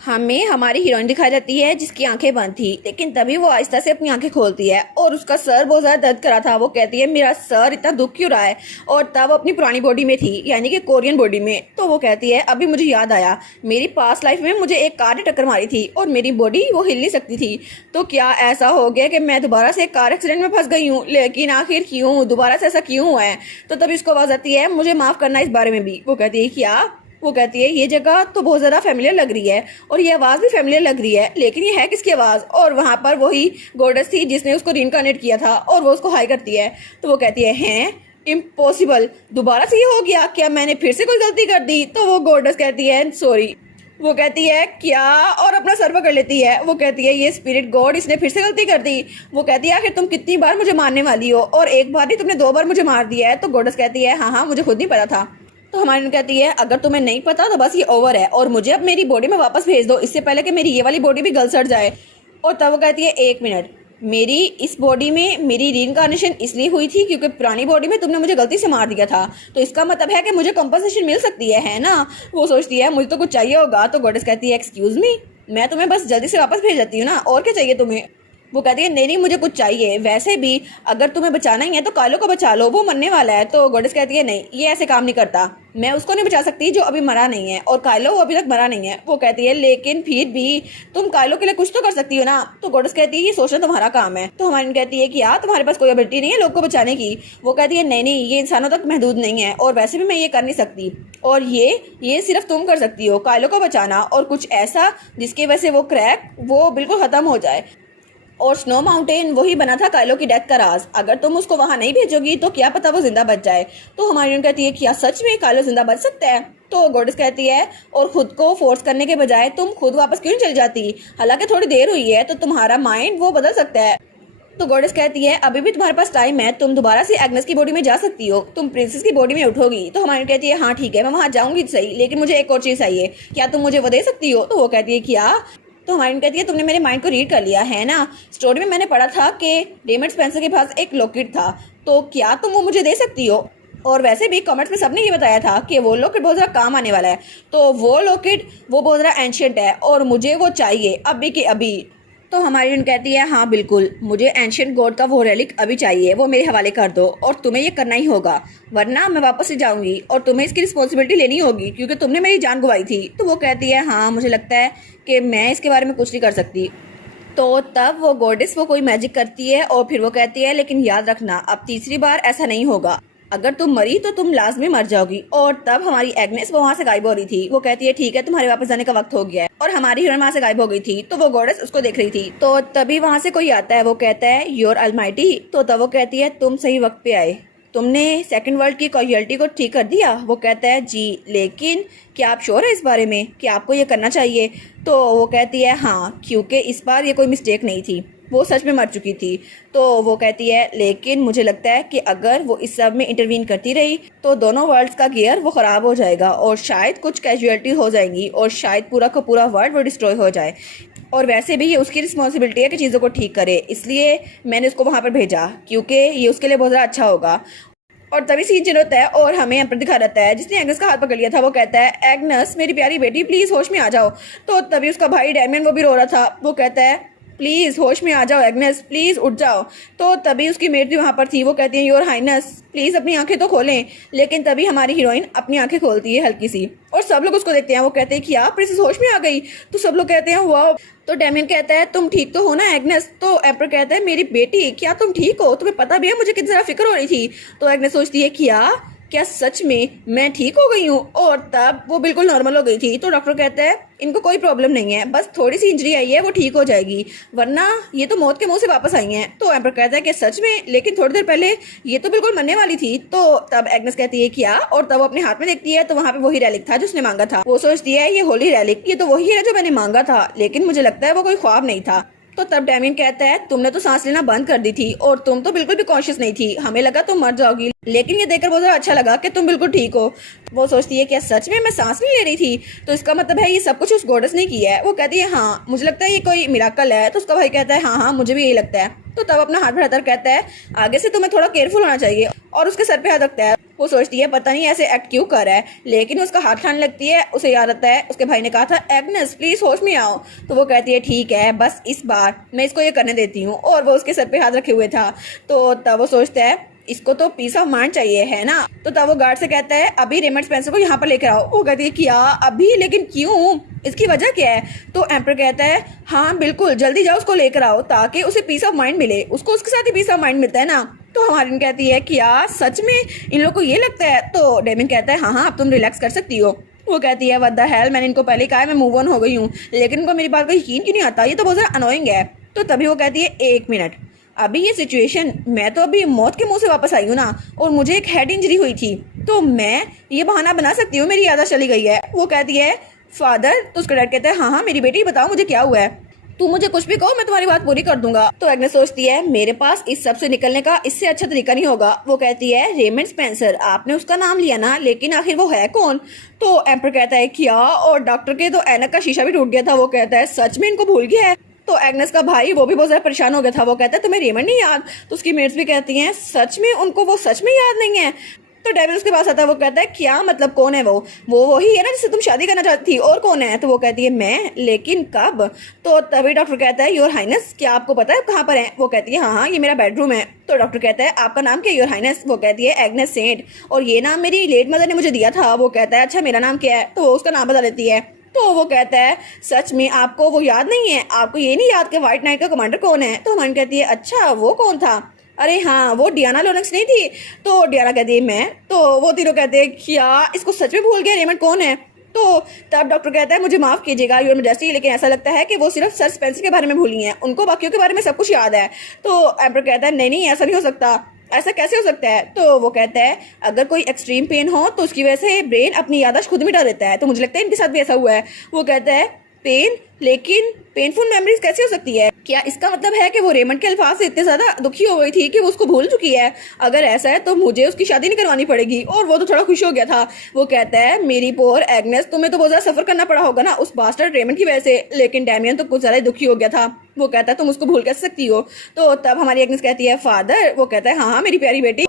हमें हमारी हीरोइन दिखाई जाती है जिसकी आंखें बंद थी, लेकिन तभी वो आहिस्ता से अपनी आंखें खोलती है और उसका सर बहुत ज्यादा दर्द कर रहा था। वो कहती है मेरा सर इतना दुख क्यों रहा है, और तब वो अपनी पुरानी बॉडी में थी, यानी कि कोरियन बॉडी में। तो वो कहती है अभी मुझे याद आया, मेरी पास्ट लाइफ में मुझे एक कार ने टक्कर मारी थी और मेरी बॉडी वो हिल नहीं सकती थी। तो क्या ऐसा हो गया कि मैं दोबारा से एक कार एक्सीडेंट में फंस गई हूँ? लेकिन आखिर क्यों, दोबारा से ऐसा क्यों हुआ है? तो तभी उसको आवाज आती है मुझे माफ करना इस बारे में भी। वो कहती है क्या? वो कहती है ये जगह तो बहुत ज़्यादा फेमिलियर लग रही है और ये आवाज़ भी फेमिलियर लग रही है, लेकिन ये है किसकी आवाज़? और वहाँ पर वही गॉडेस थी जिसने उसको रीइंकार्नेट किया था और वो उसको हाई करती है। तो वो कहती है हैं इम्पॉसिबल, दोबारा से ये हो गया क्या? मैंने फिर से कोई गलती कर दी? तो वो गॉडेस कहती है सॉरी। वो कहती है क्या, और अपना सर पकड़ लेती है। वो कहती है ये स्पिरिट गॉड इसने फिर से गलती कर दी। वो कहती है आखिर तुम कितनी बार मुझे मारने वाली हो, और एक बार नहीं तुमने 2 बार मुझे मार दिया है। तो गॉडेस कहती है हाँ हाँ मुझे खुद नहीं पता था। तो हमारी कहती है अगर तुम्हें नहीं पता तो बस ये ओवर है और मुझे अब मेरी बॉडी में वापस भेज दो, इससे पहले कि मेरी ये वाली बॉडी भी गल सड़ जाए। और तब वो कहती है 1 मिनट, मेरी इस बॉडी में मेरी रीइंकार्नेशन इसलिए हुई थी क्योंकि पुरानी बॉडी में तुमने मुझे गलती से मार दिया था, तो इसका मतलब है कि मुझे कंपनसेशन मिल सकती है ना? वो सोचती है मुझे तो कुछ चाहिए होगा। तो गॉडेस कहती है एक्सक्यूज मी, मैं तुम्हें बस जल्दी से वापस भेज देती हूँ ना, और क्या चाहिए तुम्हें? वो कहती है नहीं नहीं मुझे कुछ चाहिए, वैसे भी अगर तुम्हें बचाना ही है तो कालो को बचा लो, वो मरने वाला है। तो गॉडेस कहती है नहीं ये ऐसे काम नहीं करता, मैं उसको नहीं बचा सकती जो अभी मरा नहीं है, और कालो वो अभी तक मरा नहीं है। वो कहती है लेकिन फिर भी तुम कालो के लिए कुछ तो कर सकती हो ना? तो गॉडेस कहती है ये सोचना तुम्हारा काम है। तो हमारी कहती है कि यार तुम्हारे पास कोई एबिलिटी नहीं है लोग को बचाने की? वो कहती है नहीं नहीं ये इंसानों तक महदूद नहीं है, और वैसे भी मैं ये कर नहीं सकती, और ये सिर्फ तुम कर सकती हो कालो को बचाना, और कुछ ऐसा जिसकी वजह से वो क्रैक वो बिल्कुल खत्म हो जाए। और स्नो माउंटेन वही बना था काइलो की डेथ का राज, अगर तुम उसको वहां नहीं भेजोगी तो क्या पता वो जिंदा बच जाए। तो हमारी कहती है क्या सच में काइलो जिंदा बच सकता है? तो गॉडेस कहती है और खुद को फोर्स करने के बजाय तुम खुद वापस क्यों नहीं चल जाती? हालांकि थोड़ी देर हुई है तो तुम्हारा माइंड वो बदल सकता है। तो गॉडेस कहती है अभी भी तुम्हारे पास टाइम है, तुम दोबारा से एग्नेस की बॉडी में जा सकती हो, तुम प्रिंसेस की बॉडी में उठोगी। तो हमारी कहती है हाँ ठीक है मैं वहां जाऊंगी सही, लेकिन मुझे एक और चीज चाहिए, क्या तुम मुझे वो दे सकती हो? तो वो कहती है क्या? तो हमारी कहती है तुमने मेरे माइंड को रीड कर लिया है ना, स्टोरी में मैंने पढ़ा था कि डेमंड स्पेंसर के पास एक लॉकेट था, तो क्या तुम वो मुझे दे सकती हो? और वैसे भी कमेंट्स में सबने ये बताया था कि वो लॉकेट बहुत ज़्यादा काम आने वाला है, तो वो लॉकेट वो बहुत ज़्यादा एंशियंट है और मुझे वो चाहिए अभी के अभी। तो हमारी कहती है हाँ बिल्कुल मुझे एंशियंट गॉड का वो रेलिक अभी चाहिए, वो मेरे हवाले कर दो, और तुम्हें ये करना ही होगा वरना मैं वापस से जाऊंगी और तुम्हें इसकी रिस्पॉन्सिबिलिटी लेनी होगी क्योंकि तुमने मेरी जान गंवाई थी। तो वो कहती है हाँ मुझे लगता है कि मैं इसके बारे में कुछ नहीं कर सकती। तो तब वो गॉडेस वो कोई मैजिक करती है और फिर वो कहती है लेकिन याद रखना अब तीसरी बार ऐसा नहीं होगा, अगर तुम मरी तो तुम लाजमी मर जाओगी। और तब हमारी एग्नेस वो वहाँ से गायब हो रही थी। वो कहती है ठीक है तुम्हारे वापस जाने का वक्त हो गया है, और हमारी हीरोइन वहाँ से गायब हो गई थी। तो वो गॉडेस उसको देख रही थी। तो तभी वहाँ से कोई आता है, वो कहता है योर अलमाइटी। तो तब वो कहती है तुम सही वक्त पे आए, तुमने सेकंड वर्ल्ड की कैजुअलिटी को ठीक कर दिया। वो कहता है जी, लेकिन क्या आप श्योर है इस बारे में कि आपको ये करना चाहिए? तो वो कहती है हाँ क्योंकि इस बार ये कोई मिस्टेक नहीं थी, वो सच में मर चुकी थी। तो वो कहती है लेकिन मुझे लगता है कि अगर वो इस सब में इंटरवीन करती रही तो दोनों वर्ल्ड्स का गियर वो ख़राब हो जाएगा और शायद कुछ कैजुअलिटी हो जाएंगी और शायद पूरा का पूरा वर्ल्ड वो डिस्ट्रॉय हो जाए, और वैसे भी ये उसकी रिस्पॉन्सिबिलिटी है कि चीज़ों को ठीक करे, इसलिए मैंने उसको वहाँ पर भेजा क्योंकि ये उसके लिए बहुत ज़्यादा अच्छा होगा। और तभी सीन चेंज होता है और हमें यहाँ पर दिखा रहता है जिसने एग्नेस का हाथ पकड़ लिया था। वो कहता है एग्नेस मेरी प्यारी बेटी प्लीज़ होश में आ जाओ। तो तभी उसका भाई डैमियन वो भी रो रहा था। वो कहता है प्लीज़ होश में आ जाओ एग्नेस, प्लीज़ उठ जाओ। तो तभी उसकी मेट भी वहाँ पर थी। वो कहती है योर हाइनेस प्लीज़ अपनी आंखें तो खोलें। लेकिन तभी हमारी हीरोइन अपनी आंखें खोलती है हल्की सी, और सब लोग उसको देखते हैं। वो कहते हैं कि यार प्रिंसेस होश में आ गई। तो सब लोग कहते हैं वाह। तो डैमियन कहता है तुम ठीक तो हो ना एग्नेस? तो एम्पर कहता है मेरी बेटी क्या तुम ठीक हो? तुम्हें पता भी है मुझे कितनी ज़्यादा फिक्र हो रही थी। तो एग्नेस सोचती है क्या सच में मैं ठीक हो गई हूँ? और तब वो बिल्कुल नॉर्मल हो गई थी। तो डॉक्टर कहता है इनको कोई प्रॉब्लम नहीं है, बस थोड़ी सी इंजरी आई है, वो ठीक हो जाएगी, वरना ये तो मौत के मुंह से वापस आई हैं। तो एम्पर कहता है कि सच में? लेकिन थोड़ी देर पहले ये तो बिल्कुल मरने वाली थी। तो तब एग्नेस कहती है क्या? और तब वो अपने हाथ में देखती है तो वहाँ पे वही रैलिक था जो उसने मांगा था। वो सोचती है ये होली रैलिक, ये तो वही है जो मैंने मांगा था, लेकिन मुझे लगता है वो कोई ख्वाब नहीं था। तो तब डैमियन कहता है तुमने तो सांस लेना बंद कर दी थी और तुम तो बिल्कुल भी कॉन्शियस नहीं थी, हमें लगा तुम मर जाओगी, लेकिन ये देखकर बहुत अच्छा लगा कि तुम बिल्कुल ठीक हो। वो सोचती है क्या सच में मैं सांस नहीं ले रही थी? तो इसका मतलब है ये सब कुछ उस गॉडेस ने किया है। वो कहती है हाँ मुझे लगता है ये कोई मिराकल है। तो उसका भाई कहता है हाँ हाँ मुझे भी यही लगता है। तो तब अपना हाथ बढ़ाकर कहता है आगे से तुम्हें थोड़ा केयरफुल होना चाहिए, और उसके सर पे हाथ रखता है। वो सोचती है पता नहीं ऐसे एक्ट क्यों कर रहा है, लेकिन उसका हाथ ठाने लगती है। उसे याद आता है उसके भाई ने कहा था एग्नेस प्लीज होश में आओ। तो वो कहती है ठीक है, बस इस बार मैं इसको ये करने देती हूँ। और वो उसके सर पे हाथ रखे हुए था। तो तब वो सोचता है इसको तो पीस ऑफ माइंड चाहिए है ना। तो तब वो गार्ड से कहता है अभी रेमंड स्पेंसर को यहाँ पर लेकर आओ। वो कहती है क्या अभी, लेकिन क्यों, इसकी वजह क्या है। तो एम्पर कहता है हाँ बिल्कुल जल्दी जाओ उसको लेकर आओ ताकि उसे पीस ऑफ माइंड मिले, उसको उसके साथ ही पीस ऑफ माइंड मिलता है ना। तो हमारी कहती है क्या सच में इन लोगों को ये लगता है। तो डेमिन कहता है हाँ हाँ अब तुम रिलैक्स कर सकती हो। वो कहती है व्हाट द हेल, मैंने इनको पहले कहा है मैं मूव ऑन हो गई हूँ, लेकिन उनको मेरी बात का यकीन क्यों नहीं आता, ये तो बहुत ज़्यादा अनोइंग है। तो तभी वो कहती है एक मिनट, अभी ये सिचुएशन, मैं तो अभी मौत के मुंह से वापस आई हूँ ना, और मुझे एक हेड इंजरी हुई थी, तो मैं ये बहाना बना सकती हूँ मेरी याददाश्त चली गई है। वो कहती है फादर, तो उसका डैड कहता है हाँ हाँ मेरी बेटी बताओ मुझे क्या हुआ है, तू मुझे कुछ भी कहो मैं तुम्हारी बात पूरी कर दूंगा। तो एग्नेस सोचती है मेरे पास इस सब से निकलने का इससे अच्छा तरीका नहीं होगा। वो कहती है रेमंड स्पेंसर, आपने उसका नाम लिया ना, लेकिन आखिर वो है कौन। तो एम्पर कहता है क्या, और डॉक्टर के तो ऐनक का शीशा भी टूट गया था। वो कहता है सच में इनको भूल गया है। तो एग्नेस का भाई वो भी बहुत ज्यादा परेशान हो गया था। वो कहता है तुम्हें रेमंड नहीं याद। तो उसकी मेट्स भी कहती हैं सच में उनको वो सच में याद नहीं है। तो डेविल उसके पास आता है। वो कहता है क्या मतलब, कौन है वो वही है ना जिससे तुम शादी करना चाहती थी, और कौन है। तो वो कहती है मैं, लेकिन कब। तो तभी डॉक्टर कहता है योर हाइनेस, क्या आपको पता है कहाँ पर है। वो कहती है हाँ हाँ ये मेरा बेडरूम है। तो डॉक्टर कहता है आपका नाम क्या है योर हाइनेस। वो कहती है एग्नेस सेंट, और ये नाम मेरी लेट मदर ने मुझे दिया था। वो कहता है अच्छा मेरा नाम क्या है। तो वो उसका नाम बता देती है। तो वो कहता है सच में आपको वो याद नहीं है, आपको ये नहीं याद कि व्हाइट नाइट का कमांडर कौन है। तो हमारी कहती है अच्छा वो कौन था, अरे हाँ वो डियाना लोरेंस नहीं थी। तो डियाना कहती है मैं। तो वो तीनों कहते हैं क्या इसको सच में भूल गया रेमंड कौन है। तो तब डॉक्टर कहता है मुझे माफ कीजिएगा योर मैजेस्टी, लेकिन ऐसा लगता है कि वो सिर्फ सर स्पेंसर के बारे में भूली हैं, उनको बाकियों के बारे में सब कुछ याद है। तो एम्पर कहता है नहीं नहीं ऐसा नहीं हो सकता, ऐसा कैसे हो सकता है। तो वो कहता है अगर कोई एक्सट्रीम पेन हो तो उसकी वजह से ब्रेन अपनी याददाश्त खुद मिटा देता है, तो मुझे लगता है इनके साथ भी ऐसा हुआ है। वो कहता है पेन, लेकिन पेनफुल मेमोरीज कैसे हो सकती है, क्या इसका मतलब है कि वो रेमंड के अल्फाज से इतने ज्यादा दुखी हो गई थी कि वो उसको भूल चुकी है। अगर ऐसा है तो मुझे उसकी शादी नहीं करवानी पड़ेगी। और वो तो थोड़ा खुश हो गया था। वो कहता है मेरी पोर एग्नेस, तुम्हें तो बहुत ज्यादा सफर करना पड़ा होगा ना उस बास्टर्ड रेमंड की वजह से, लेकिन डैमियन तो कुछ ज्यादा दुखी हो गया था। वो कहता है तुम उसको भूल कैसे सकती हो। तो तब हमारी एग्नेस कहती है फादर। वो कहता है हाँ हाँ मेरी प्यारी बेटी,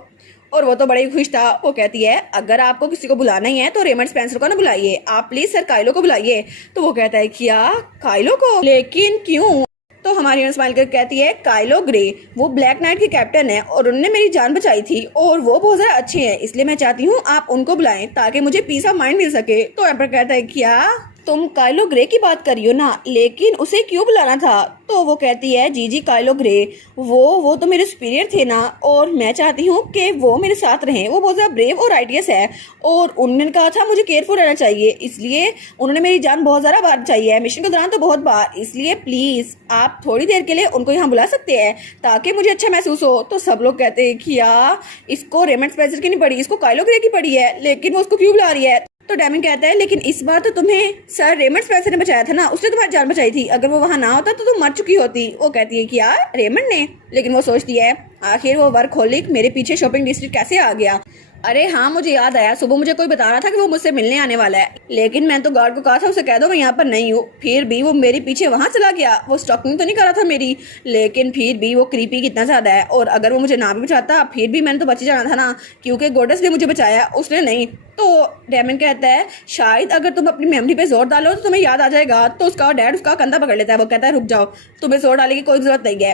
और वो तो बड़ा ही खुश था। वो कहती है अगर आपको किसी को बुलाना ही है तो रेमंड स्पेंसर को ना बुलाइए, आप प्लीज सर काइलो को बुलाइए। तो वो कहता है क्या काइलो को, लेकिन क्यों। तो हमारी स्माइल कर कहती है काइलो ग्रे वो ब्लैक नाइट के कैप्टन है और उन्होंने मेरी जान बचाई थी और वो बहुत ज्यादा अच्छे हैं, इसलिए मैं चाहती हूँ आप उनको बुलाएं ताकि मुझे पीस ऑफ माइंड मिल सके। तो एम्पर कहता है क्या तुम काइलो ग्रे की बात कर रही हो ना, लेकिन उसे क्यों बुलाना था। तो वो कहती है जी काइलो ग्रे वो तो मेरे सुपीरियर थे ना, और मैं चाहती हूँ कि वो मेरे साथ रहें, वो बहुत ज़्यादा ब्रेव और राइटियस है, और उन्होंने कहा था मुझे केयरफुल रहना चाहिए, इसलिए उन्होंने मेरी जान बहुत ज़्यादा बार बचाई है मिशन के दौरान तो बहुत बार, इसलिए प्लीज़ आप थोड़ी देर के लिए उनको यहाँ बुला सकते हैं ताकि मुझे अच्छा महसूस हो। तो सब लोग कहते हैं कि इसको रेमंड स्पेंसर की नहीं पड़ी, इसको काइलो ग्रे की पड़ी है, लेकिन वो उसको क्यों बुला रही है। तो डैमिन कहता है लेकिन इस बार तो तुम्हें सर रेमंड स्पेंसर ने बचाया था ना, उसने तुम्हारी जान बचाई थी, अगर वो वहां ना होता तो तुम मर चुकी होती। वो कहती है कि यार रेमंड ने, लेकिन वो सोचती है आखिर वो वर्कहोलिक मेरे पीछे शॉपिंग डिस्ट्रिक्ट कैसे आ गया। अरे हाँ मुझे याद आया, सुबह मुझे कोई बता रहा था कि वो मुझसे मिलने आने वाला है, लेकिन मैं तो गार्ड को कहा था उसे कह दो मैं यहाँ पर नहीं हूँ, फिर भी वो मेरे पीछे वहाँ चला गया। वो स्टॉकिंग तो नहीं कर रहा था मेरी, लेकिन फिर भी वो क्रीपी कितना ज्यादा है, और अगर वो मुझे ना भी बचाता फिर भी मैंने तो बच ही जाना था ना, क्योंकि गोडेस ने मुझे बचाया उसने नहीं। तो डेमन कहता है शायद अगर तुम अपनी मेमोरी पे जोर डालो तो तुम्हें याद आ जाएगा। तो उसका डैड उसका कंधा पकड़ लेता है। वो कहता है रुक जाओ, तुम्हें जोर डालने की कोई जरूरत नहीं है।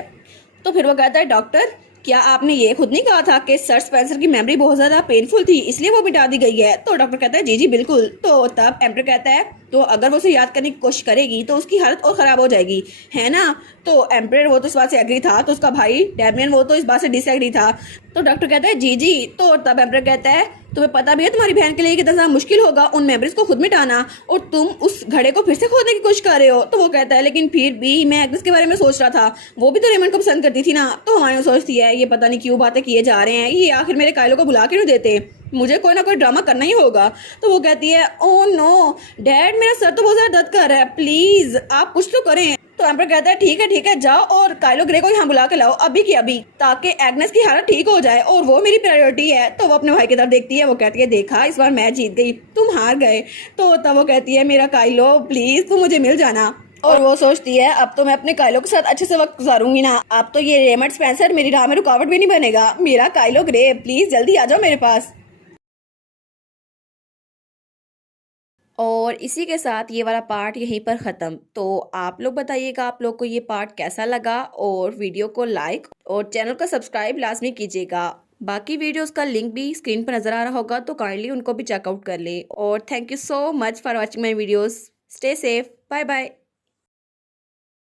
तो फिर वो कहता है डॉक्टर क्या आपने ये खुद नहीं कहा था कि सर स्पेंसर की मेमोरी बहुत ज्यादा पेनफुल थी इसलिए वो मिटा दी गई है। तो डॉक्टर कहता है जी बिल्कुल। तो तब एम्पर कहता है तो अगर वो उसे याद करने की कोशिश करेगी तो उसकी हालत और खराब हो जाएगी, है ना। तो एम्पर वो तो इस बात से एग्री था, तो उसका भाई डैमियन वो तो इस बात से डिसएग्री था। तो डॉक्टर कहता है जी। तो तब एम्पर कहता है तुम्हें पता भी है तुम्हारी बहन के लिए कितना ज्यादा मुश्किल होगा उन मेमोरीज को खुद मिटाना, और तुम उस घड़े को फिर से खोदने की कोशिश कर रहे हो। तो वो कहता है लेकिन फिर भी मैं एग्नेस के बारे में सोच रहा था, वो भी तो रेमंड को पसंद करती थी ना। तो हमारी सोचती है ये पता नहीं क्यों बातें किए जा रहे हैं, ये आखिर मेरे कायलो को बुला के नहीं देते, मुझे कोई ना कोई ड्रामा करना ही होगा। तो वो कहती है ओ नो डैड मेरा सर तो बहुत ज्यादा दर्द कर रहा है, प्लीज आप कुछ तो करें। तो एम्पर कहता है ठीक है जाओ और काइलो ग्रे को यहाँ बुला के लाओ अभी की अभी, ताकि एग्नेस की हालत ठीक हो जाए, और वो मेरी प्रायोरिटी है। तो वो अपने भाई की तरफ देखती है। वो कहती है देखा इस बार मैं जीत गई, तुम हार गए। तो तब वो कहती है मेरा काइलो प्लीज तुम मुझे मिल जाना। और वो सोचती है अब तो मैं अपने काइलो के साथ अच्छे से वक्त गुजारूंगी ना, अब तो ये रेमंड स्पेंसर मेरी राह में रुकावट भी नहीं बनेगा। मेरा काइलो ग्रे प्लीज जल्दी आ जाओ मेरे पास। और इसी के साथ ये वाला पार्ट यहीं पर ख़त्म। तो आप लोग बताइएगा आप लोग को ये पार्ट कैसा लगा, और वीडियो को लाइक और चैनल को सब्सक्राइब लाजमी कीजिएगा। बाकी वीडियोस का लिंक भी स्क्रीन पर नज़र आ रहा होगा, तो काइंडली उनको भी चेकआउट कर लें। और thank you so much for watching my videos. Stay safe, bye bye.